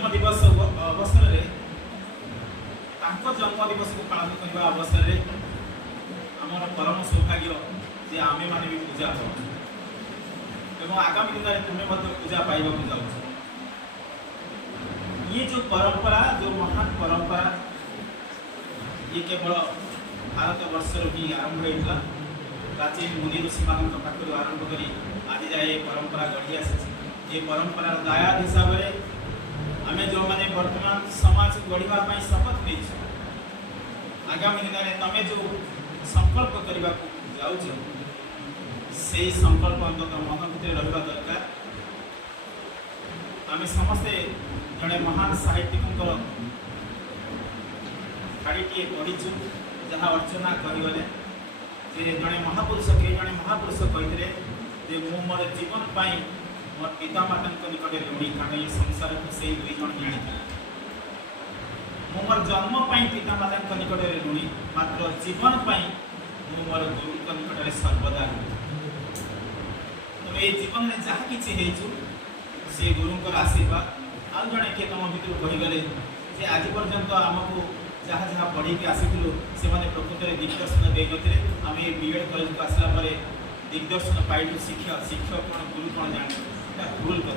जन्म दिवस अवसर में जन्म दिवस को पालन करने अवसर में आमर परम सौभाग्य जे आमे माने भी पूजा हो आगामी दिन में तुम्हें पूजा पाइबा जाऊ। ये जो परंपरा, जो महान परंपरा, ये केवल भारत वर्ष ही आरंभ होता। प्राचीन मुनि ऋषि मान पाखर आरंभ कर आज जाए परंपरा गढ़ी आसी। ये परंपरार दायाद हिसाब से आम जो मैंने वर्तमान समाज को गढ़ा शपथ नहीं आगामी दिन में तुम जो संकल्प करने जाऊँ से संकल्प अंत मन भर रहा दरकार। आम समस्ते जड़े महान साहित्यिक खाड़ीटे पढ़ीचु जहाँ अर्चना करगले जड़े महापुरुष किए जड़े महापुरुष कहते मु मोर जीवन पाई मोर पिता माता निकट ऋणी कारण ये संसार को से दुई जन जानी मोर जन्म पिता माता निकट ऋणी मात्र जीवन मु मोर गुरु निकट सर्वदा तो ये जीवन में जहाँ कि से गुरु आशीर्वाद आउ जड़े किए तुम भर कहीगले आज पर्यंत आमको जहाँ जहाँ पढ़ी आसीलु से प्रकृत में दिग्दर्शन दे नए आम ये बीएड कॉलेज को आसला दिग्दर्शन पाइलु शिक्षक शिक्षक कौन गुरु कौन जान भूल कर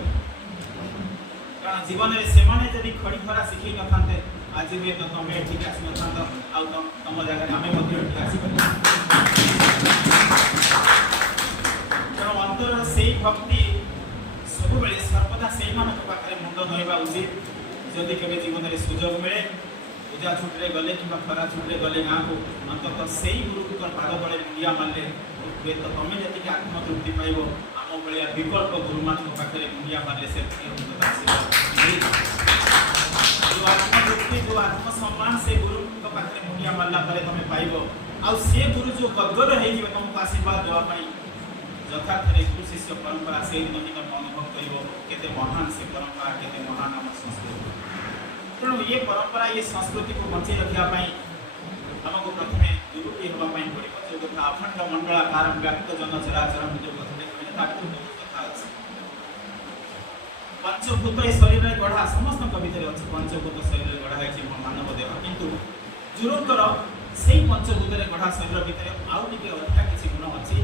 कारण जीवन में से जब खड़ी खरा शिखी न था आज भी तो तुम ठीक आसी न था तुम जगह आम तेणु अंतर से भक्ति सब सर्वदा से पाखे मुंड धोवा उचित। जदि केवे जीवन में सुजोग मिले पूजा छुट्टी गले कि खरा छुट्टी गले गाँव को अंततः से गुरु पाद बड़े मुंडिया मारे हुए तो तुम जी आत्मतृप्ति पाइब आम भाया विकल्प गुरु मान पाखे मुंडिया मारे से जो आत्मतृप्ति जो आत्मसम्मान से गुरु पाखे मुंडिया मारला तुम पाइब आउ से गुरु जो गदगद हो तुमको आशीर्वाद देवाई यथार्थ गुरु शिष्य परंपरा से दिन ही तुम अनुभव कर महान से परंपरा के महान आम संस्कृति। तेणु ये परंपरा ये संस्कृति को बचे रखापी आमको प्रथम दुरुटी होगापी पड़ो जो कथा अखंड मंडलाकार व्याप्त जन चराचर जो कथा कथा अच्छे पंचभूत शरीर में गढ़ा समस्त भितर अच्छे पंचभूत शरीर गढ़ा है मानव देह किंतु गुरुंर से पंचभूत गढ़ा शरीर भितर आउ टे अधिका किसी गुण अच्छी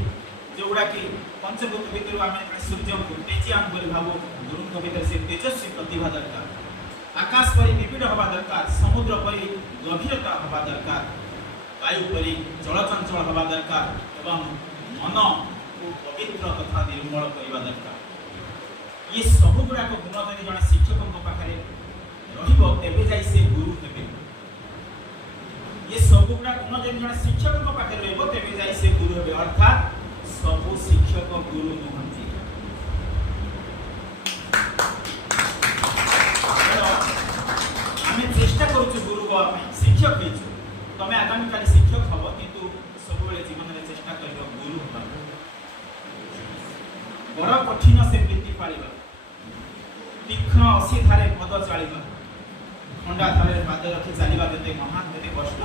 जोड़ा कि पंचभूत भितर आम सूर्य को तेजियाम भावु गुरु भीतर से तेजस्वी प्रतिभा दरकार आकाश परी विविध हवा दरकार समुद्र परी गभीरता हवा दरकार वायु परी चलचंचल हवा दरकार एवं मन को पवित्र तथा निर्मल करने दरकार। ये सब गुड़ाक गुण जब जड़े शिक्षक पाखे रे जाई से गुरु हे ये सब गुड़ा गुण जब जड़े शिक्षक पाखे रे जाई से गुरु हे अर्थात सबु शिक्षक गुरु नुहंती। आम चेष्टा करुचु गुरु होगा शिक्षक हो तुम आगामी काली शिक्षक हम किंतु सब जीवन में चेष्टा कर गुरु होगा बड़ कठिन से वृत्ति पाड़ा तीक्ष्ण अशी धारे पद चलवा खंडा धारे पाद रखी चलवा देते महान देते कष्ट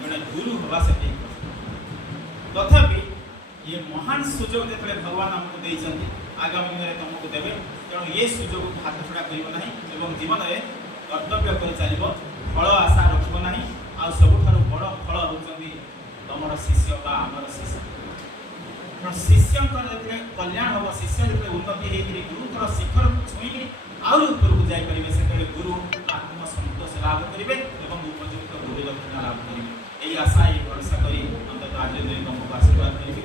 जड़े गुरु होगा से कष्ट तथापि ये महान सुजोग जो भगवान आमको देते आगामी दिन में तुमको देवे तेणु ये सुजोग को हाथ छड़ा कर जीवन में कर्तव्य कर चलो फल आशा रखना आ सबुठ बड़ फल होती तुम शिष्य आमर शिष्य शिष्य कल्याण हम शिष्य जो उन्नति होकर गुरुतर शिखर छुई आउर ऊपर को जापर से गुरु आत्मसंतोष लाभ करेंगे और उपयुक्त गुरु दक्षिणा लाभ करेंगे यही आशा ये भरोसा कर अंततः आज दिन तुमको आशीर्वाद करेंगे।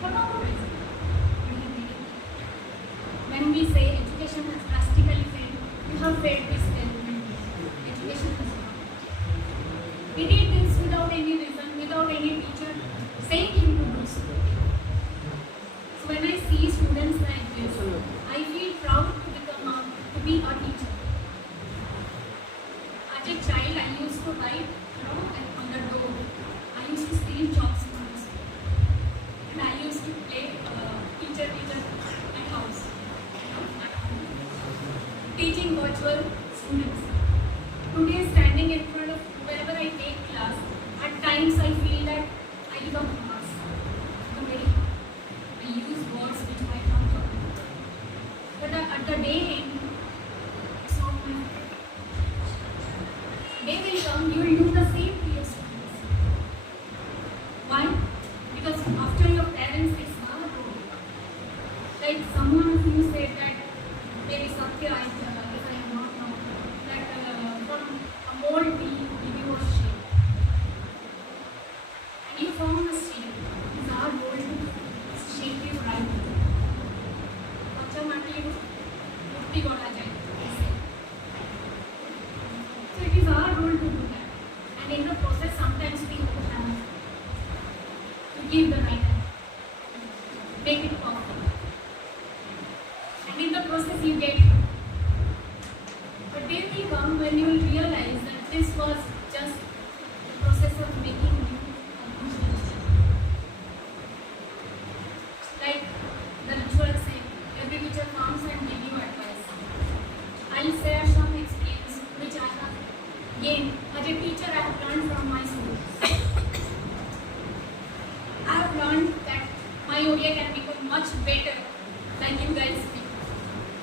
For no good reason. When we say education has drastically failed, you have failed this element. Education has not. We did this without any reason, without any teacher saying him to do so. So when I see students like this, I feel proud to be a teacher. As a child, I used to write, on the door. I used to steal chalks from the school. And I used to play teacher at house, at home. Teaching virtual students. Today, standing in front of wherever I take class, at times I feel that I become harsh. I use words which might not come. But at the day end, it's not my fault. Day will come, you will do the same to your students. Why? Because after your parents, it's our role. Like someone of you said that maybe Satya, if I am not wrong, that from a mold we give you a shape. And you form a shape. It's our role to shape you right. बच्चा माटी मूर्ति गढ़ा जाए. So it is our role to do that. And in the process, sometimes we have to give the right answer, make it perfect. And in the process, you get hurt. But day will come when you will realize that this was just the process of making you a good teacher. Like the ritual say, every teacher comes and gives you advice. I'll share some experience which I have gained as a teacher. I have learned from my students. I have learned that my Odia can become much better than you guys speak.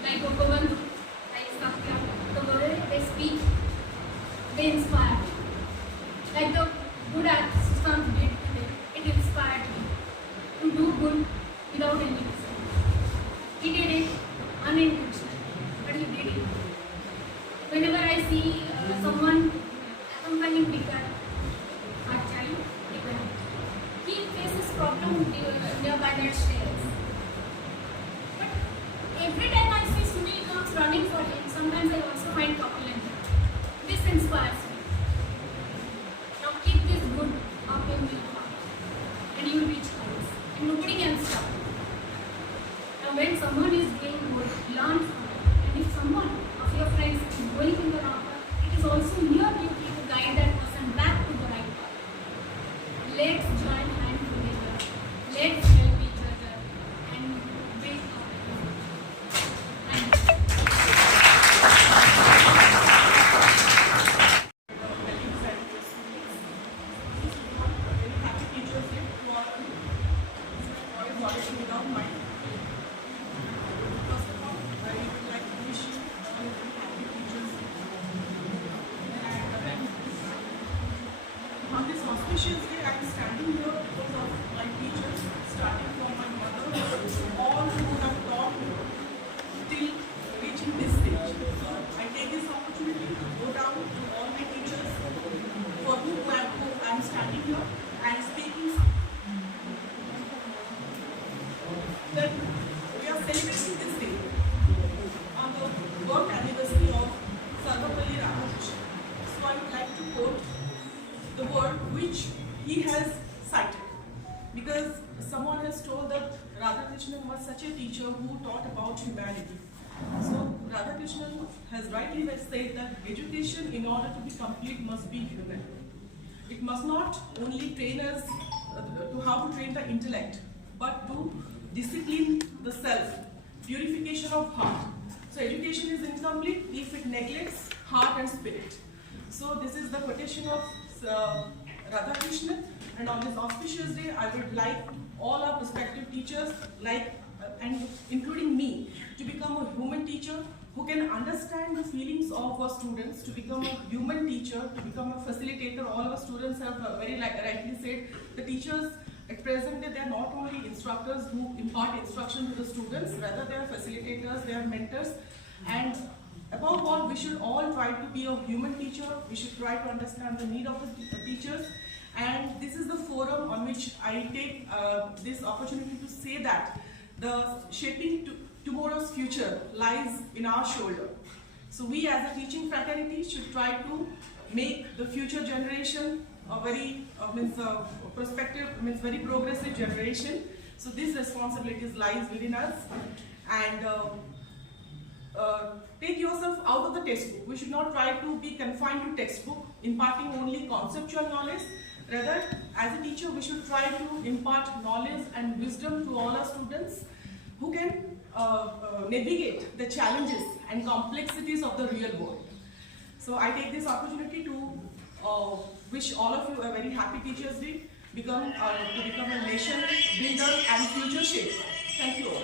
Like Gopavan, like Satya, the way they speak, they inspire me. Like the good act Sushant did today, it inspired me to do good without any reason. He did it unintentionally, but he did it. Whenever I see someone accompanying Vikar, our child, he faces problem nearby that stairs. But every time I see Sunil comes running for him, sometimes I also find couple in him. This inspires me. Now keep this good up in your heart, and you will reach heights, and nobody can stop you. Now when someone is doing good, learn from it. And if someone of your friends is going in the wrong path, it is also your duty to guide that person back to the right path. Let's join hands together. Let's help each other and build our community. Thank you. On this auspicious day, I am standing here because of my teachers, starting from my mother, all who have taught me till reaching this stage. So I take this opportunity to go down to all my teachers for whom I am standing here and speaking. Then we are celebrating this day on the birth anniversary of Sarvapalli Radhakrishnan. So I would like to quote the word which he has cited, because someone has told that Radhakrishnan was such a teacher who taught about humanity. So Radhakrishnan has rightly said that education, in order to be complete, must be human. It must not only train us to how to train the intellect, but to discipline the self, purification of heart. So education is incomplete if it neglects heart and spirit. So this is the quotation of Radhakrishnan, and on this auspicious day, I would like all our prospective teachers, and including me, to become a human teacher who can understand the feelings of our students, to become a human teacher, to become a facilitator. All our students have very rightly said, the teachers at present they are not only instructors who impart instruction to the students, rather they are facilitators, they are mentors, and above all, we should all try to be a human teacher. We should try to understand the need of the teachers, And this is the forum on which I take this opportunity to say that the shaping tomorrow's future lies in our shoulder. So we as a teaching fraternity should try to make the future generation a very prospective, very progressive generation. So this responsibility lies within us, and take yourself out of the textbook. We should not try to be confined to textbook, imparting only conceptual knowledge. Rather, as a teacher, we should try to impart knowledge and wisdom to all our students who can navigate the challenges and complexities of the real world. So I take this opportunity to wish all of you a very happy Teachers' Day, to become a nation builder and future shaper. Thank you all.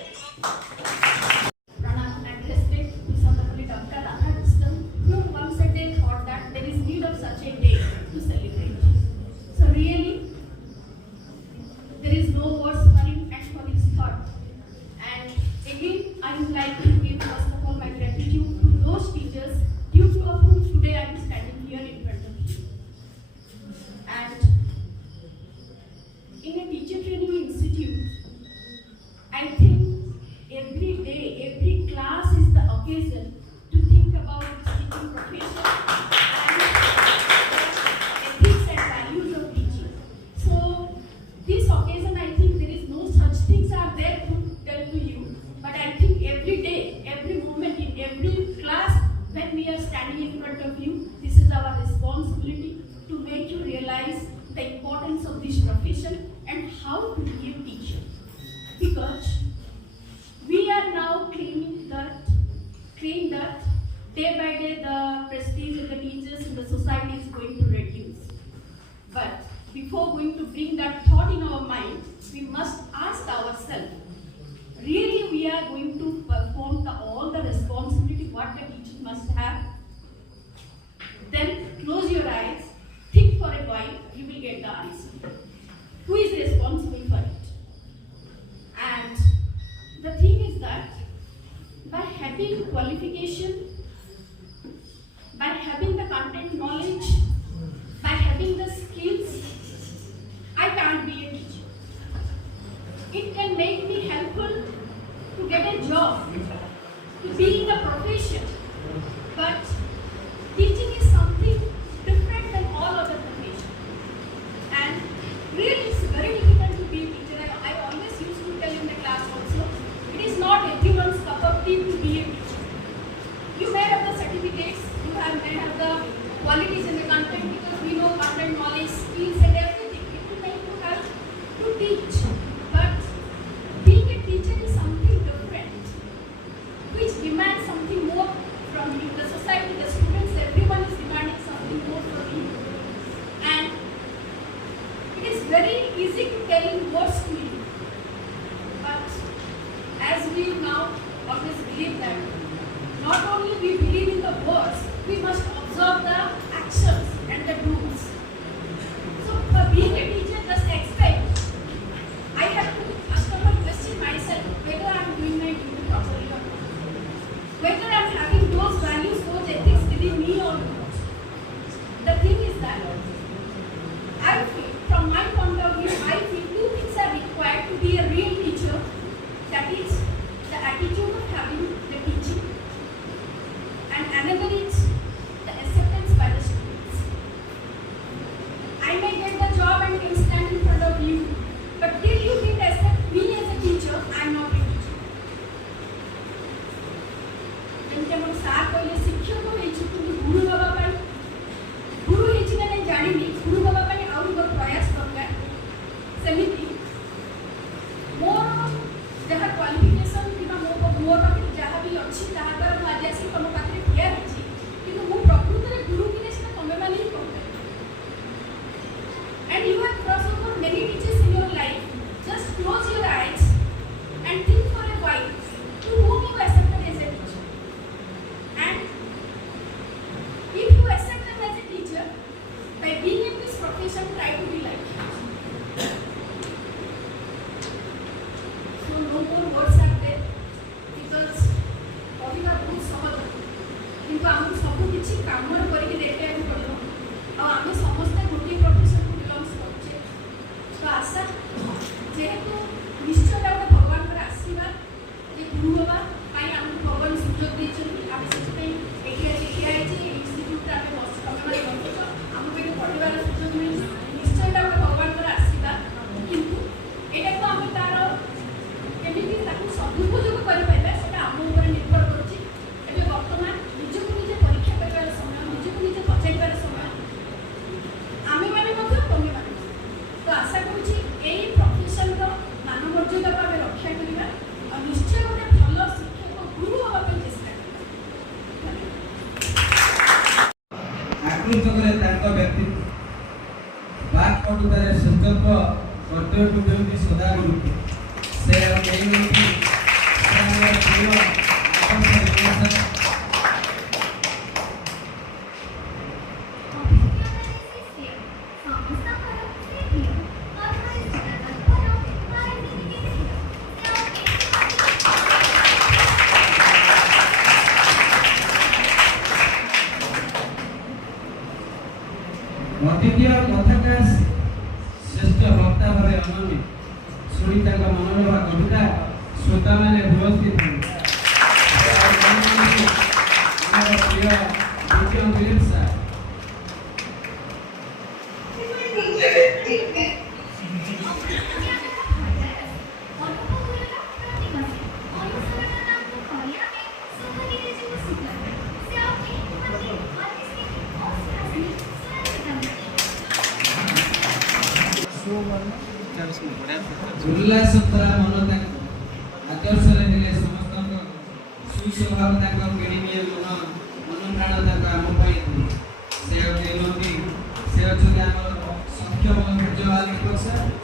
Pranam and respect to Honorable Dr. Radhakrishnan, who once a day thought that there is need of such a day to celebrate. So really, there is no words for him and for his thought. And again, I would like to give first of all my gratitude to those teachers due to whom today I am standing here in front of you. And in a teacher training institute, I think every day, every class is the occasion to think about teaching profession and ethics and values of teaching. So this occasion, I think there is no such things are there to tell to you, but I think every day, every moment, in every class when we are standing in front of you, this is our responsibility to make you realize the importance of this profession and how to be a teacher. Because we are now claiming that day by day the prestige of the teachers in the society is going to reduce. But before going to bring that thought in our mind, we must ask ourselves, really we are going to perform all the responsibility what the teacher must have? Then close your eyes, think for a while, you will get the answer. Who is responsible for it? And the thing is that by having qualification, by having the content knowledge, by having the skills, I can't be a teacher. It can make me helpful to get a job, to be in a profession, but teaching is something different than all other professions. And really it's very difficult to be a teacher. I always used to tell in the class also, it is not everyone's cup of tea to be a teacher. You may have the certificates, may have the qualities in the content, because we know content knowledge, skills and everything. It will make you help to teach. But being a teacher is something different, which demands something more from you. The society, the students, everyone is demanding something more from you. And it is very easy to tell in words to you. But as we now always believe that not only we believe in the words, we must observe the actions and the do's. So for being a teacher, just expect, I have to first of all question myself whether I am doing my duty properly or not. Whether I am having those values, those ethics within me or not. The thing is that I feel, from my point of view, I feel two things are required to be a real teacher. That is the attitude of having the teaching, and another is the acceptance by the students. I may get the job and can stand in front of you, but till you didn't accept me as a teacher, I am not a teacher. ଯେମିତି ଆମର sir କହିଲେ ଶିକ୍ଷକ ହେଇଛି କିନ୍ତୁ ଗୁରୁ ହେବା ପାଇଁ, ଗୁରୁ ହେଇଛି ନା ନାହିଁ ଜାଣିନି, ଗୁରୁ ହେବା ପାଇଁ ଆହୁରି ମୋର ପ୍ରୟାସ ଦରକାର। ସେମିତି ମୋର ଯାହା କ୍ୱାଲିଫିକେସନ୍ କିମ୍ବା ମୋ ପାଖରେ ଯାହା ବି ଅଛି ତାହା ଦ୍ୱାରା ମୁଁ ଆଜି ଆସିକି ତମ ପାଖରେ ଠିଆ ହେଇଛି, କିନ୍ତୁ ମୁଁ ପ୍ରକୃତରେ ଗୁରୁ କିନେ ସେଟା ତମେମାନେ ହିଁ କହିପାରିବ। And you have crossed over many teachers in your life. Just close your eyes and think for a while to whom you accepted as a teacher. And if you accept them as a teacher, by being in this profession, try to be like it. So no more words are there, because କହିବା ବହୁତ ସହଜ, କିନ୍ତୁ ଆମକୁ ସବୁ କିଛି କାମରେ କରିକି ଦେଖେଇବାକୁ ପଡ଼ିବ। ଆଉ ଆମେ ସମସ୍ତେ ଗୋଟିଏ ପ୍ରଫେସନକୁ ବିଲଙ୍ଗସ୍ କରୁ। दुरुपयोग करेंगे से आम उपर निर्भर करुच्ची एवं बर्तमान निजक निजे परीक्षा कर समय निजक निजे पचार समय आम मैंने तुम्हें मैंने तो आशा करुच्ची यही प्रोफेसन मान मर्यादा को आम रक्षा करवा और निश्चय गोटे भल शिक्षक गुरु हाँपी चेष्टा आकृत करे व्यक्तित्व बात पटुतारे संकल्प कर्तव्य देउती सदा गुरु से केही अद्वितीय कथाकार श्रेष्ठ वक्ता भावे अनन्य शुणी मनोरम कविता श्रोता मैंने भूलती थे प्रिय विक्रम दिलीप सार उल्लास भरा मन आदर्श रहे समस्त सुस्वभाव केड़ी मन मन प्राण आम से सक्षम उज्ज्वल प्रसाद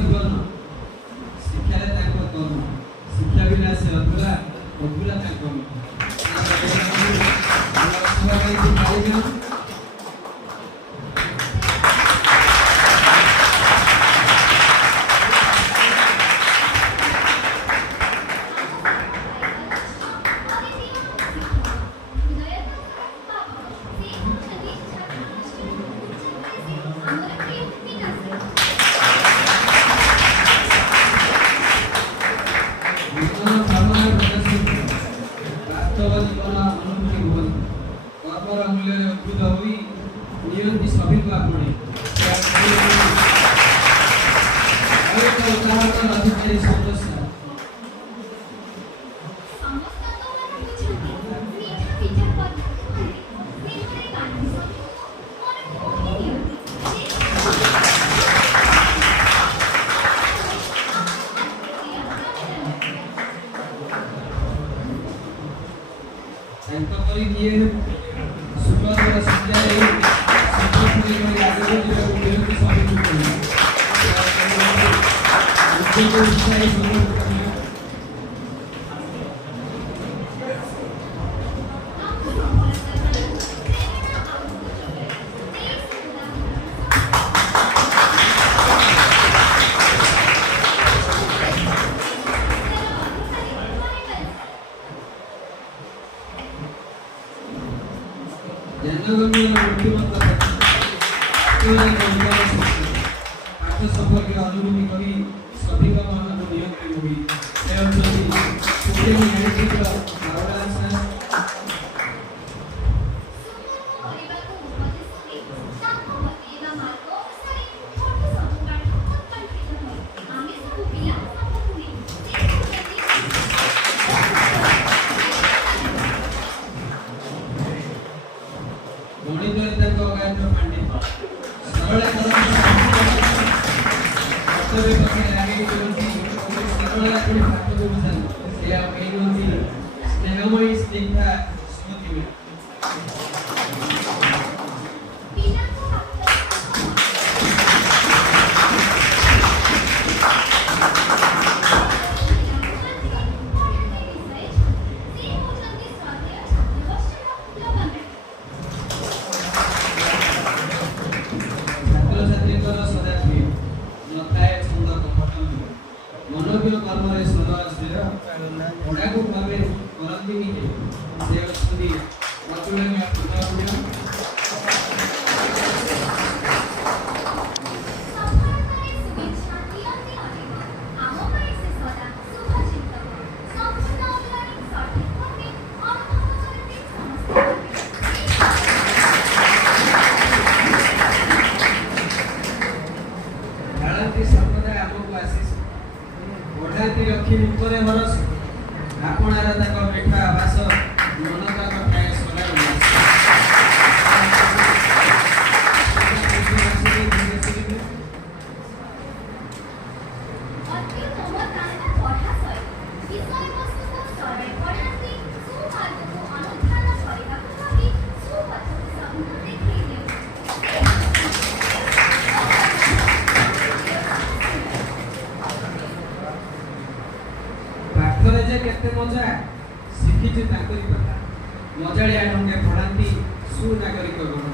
जीवन शिक्षा कर्म शिक्षा बिना से अधूरा अधूरा सभी को अपने अधिकारी सदस्य अनुभूति करी सभी का मान को नियंत्रित हुई ପକ୍ଷୀ ଉପରେ ଭରସ ଆପଣାର ତାଙ୍କ ମିଠା ଆବାସ ମନ ତାଙ୍କ ଠାଏ ସଗାଇ ଅତି ନବତାରଣ ପଢ଼ା ସହି ବିଷୟବସ୍ତୁକୁ ସରଳ ପଢ଼ାନ୍ତି ସୁମାର୍ଗକୁ ଅନୁଧ୍ୟାନ କରିବାକୁ କହି ସୁପଥକୁ ସମ୍ମୁଖ ଦେଖାଇ ପାଠରେ ଯେ କେତେ ମଜା ଶିଖିଛୁ ତାଙ୍କରି କଥା ମଜାଳିଆ ଢଙ୍ଗେ ପଢ଼ାନ୍ତି ସୁନାଗରିକ ଗଣ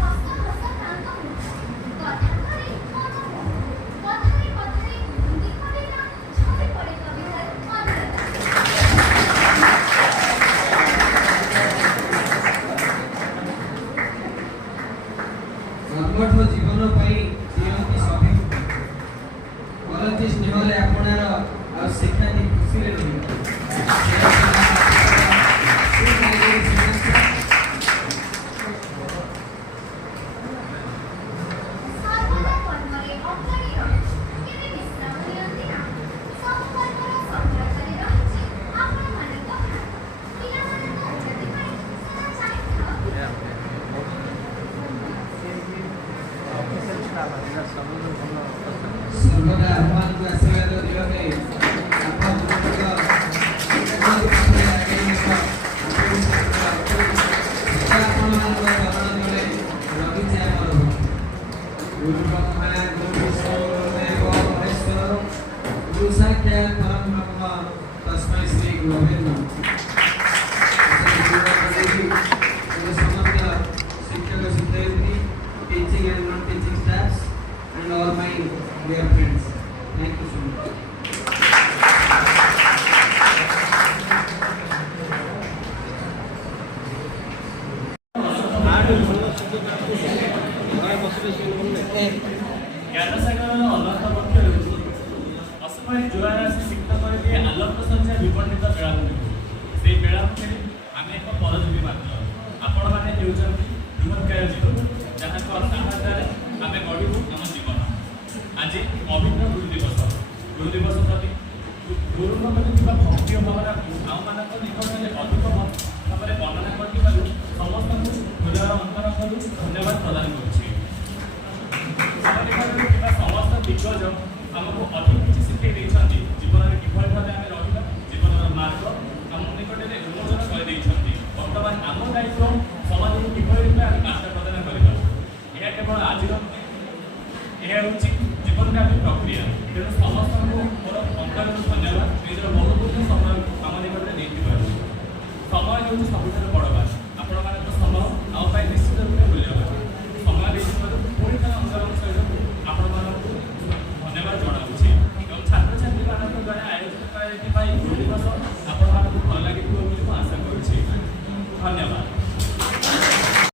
ହସ ହସ ତାଙ୍କ ମୁଖ କଥା କରେ ମନମୋହ କଥାରେ କଥାରେ ଭଙ୍ଗି ପଡ଼େ ନା ଝରି ପଡ଼େ କବିତାର ଅନୁରାଗ କର୍ମଠ ଜୀବନ ପାଇଁ ଦିଅନ୍ତି ସଭିମୁଖ କରନ୍ତି ସ୍ନେହରେ ଆପଣାର ଆଉ ଶିକ୍ଷାନ୍ତି ଖୁସିରେ ସର୍ବଦା କର୍ମରେ ଅଗ୍ରଣୀ ରହି କେବେ ବିଶ୍ରାମ ନିଅନ୍ତି ନାହିଁ ସବୁ ବର୍ଗର ସଫଳତାରେ ରହିଛି ଆପଣମାନଙ୍କ ହାତ ପିଲାମାନଙ୍କ ଉନ୍ନତି ପାଇଁ ସଦା ଚାହିଁଥାଅ ସର୍ବଦା ଆପଣଙ୍କୁ ଆଶୀର୍ବାଦ ଦେବା ପାଇଁ ଆପଣମାନଙ୍କ ଚରଣ ତଳେ ରହିଛି ଆମର ଗୁରୁ ବ୍ରହ୍ମା ଗୁରୁ ବିଷ୍ଣୁ ଗୁରୁଦେବ ମହେଶ୍ୱର ଗୁରୁ ସାକ୍ଷାତ ପରମ ବ୍ରହ୍ମ ତସ୍ମୈ ଶ୍ରୀ ଗୁରବେ ନମଃ समस्त शिक्षक शिक्षयित्री teaching and non teaching staffs and all my dear friends, thank you so much. ଜ୍ଞାନସାଗରର ଅନନ୍ତ ପକ୍ଷ ହେଉଛି ଅସମୟ ଜୁଆର ଆସି ସିକ୍ତ କରିଦିଏ ଆଲୋକ ସଞ୍ଜା ବିବର୍ଣ୍ଣିତ ବେଳାଭୂମିକୁ। ସେହି ବେଳାଭୂମିରେ ଆମେ ଏକ ପରଜୀବୀ ମାତ୍ର। ଆପଣମାନେ ହେଉଛନ୍ତି ବୃହତ୍କାୟ ଜୀବ ଯାହାଙ୍କ ସାହାଯ୍ୟରେ ଆମେ ଗଢ଼ିବୁ ଆମ ଜୀବନ। ଆଜି ପବିତ୍ର ଗୁରୁ ଦିବସ। ଗୁରୁ ଦିବସ ପ୍ରତି ଗୁରୁଙ୍କ ପ୍ରତି ଥିବା ଭକ୍ତି ଓ ଭାବନାକୁ ଆମମାନଙ୍କ ନିକଟରେ ଅଧିକ ଭାବରେ ବର୍ଣ୍ଣନା କରିଥିବାରୁ ସମସ୍ତଙ୍କୁ ହୃଦୟର ଅନ୍ତରଙ୍ଗରୁ ଧନ୍ୟବାଦ ପ୍ରଦାନ କରୁଛି। ଆମ ନିକଟରେ ଥିବା ସମସ୍ତ ଦିଗ୍ଗଜ ଆମକୁ ଅଧିକ କିଛି ଶିଖାଇ ଦେଇଛନ୍ତି। ଜୀବନରେ କିଭଳି ଭାବେ ଆମେ ରହିବା, ଜୀବନର ମାର୍ଗ ଆମ ନିକଟରେ ଉନ୍ମୋଚନ କରିଦେଇଛନ୍ତି। ବର୍ତ୍ତମାନ ଆମ ଦାୟିତ୍ୱ ସମାଜକୁ କିଭଳି ରୂପେ ଆମେ ବାର୍ତ୍ତା ପ୍ରଦାନ କରିବା। ଏହା କେବଳ ଆଜିର ନୁହେଁ, ଏହା ହେଉଛି ଜୀବନବ୍ୟାପୀ ପ୍ରକ୍ରିୟା। ତେଣୁ ସମସ୍ତଙ୍କୁ ମୋର ଅନ୍ତରରୁ ଧନ୍ୟବାଦ ନିଜର ବହୁମୂଲ୍ୟ ସମୟ ଆମ ନିକଟରେ ଦେଇଥିବାରୁ। ସମୟ ହେଉଛି ସବୁଠାରୁ ବଡ଼ ବାତ। ଆପଣମାନଙ୍କ ସମୟ